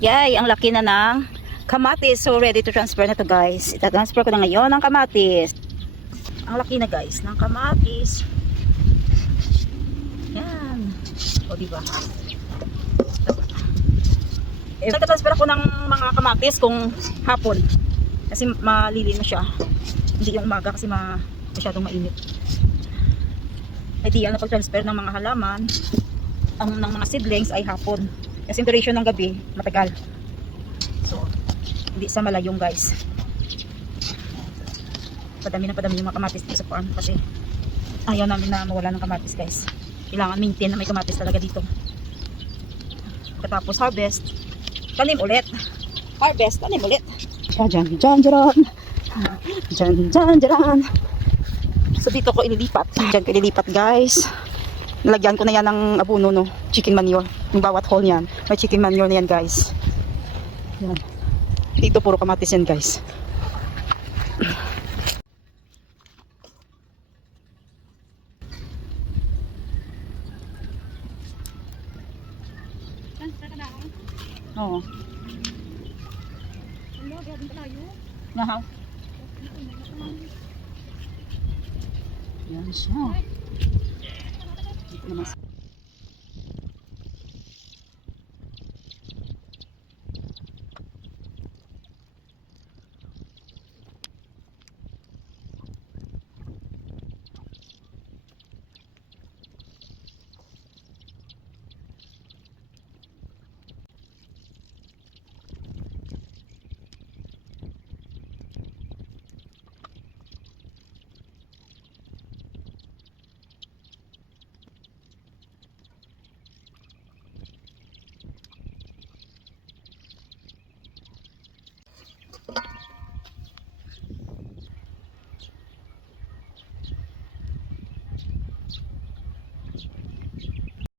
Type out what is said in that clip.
Yay, ang laki na ng kamatis. So ready to transfer na to guys. Ita-transfer ko na ngayon ang kamatis. Ang laki na guys ng kamatis. Yan. O diba? Nagtatransfer ako ng mga kamatis kung hapon. Kasi malilino siya. Hindi yung umaga kasi masyadong mainit. Ideal na pag-transfer ng mga halaman ng mga seedlings ay hapon. Kasi yung duration ng gabi matagal. So, hindi sa malayong guys. Padami yung mga kamatis dito sa farm kasi ayaw namin na mawala ng kamatis guys. Kailangan maintain na may kamatis talaga dito. Pagkatapos harvest, tanim ulit. Harvest, tanim ulit. Diyan. So dito ko ililipat. Diyan ko ililipat guys. Nalagyan ko na yan ng abono, no? Chicken manure. Yung bawat hole niyan. May chicken manure na yan guys. Yan. Dito puro kamatis yan guys. Oo. Nahaw. Yan siya. Dito naman.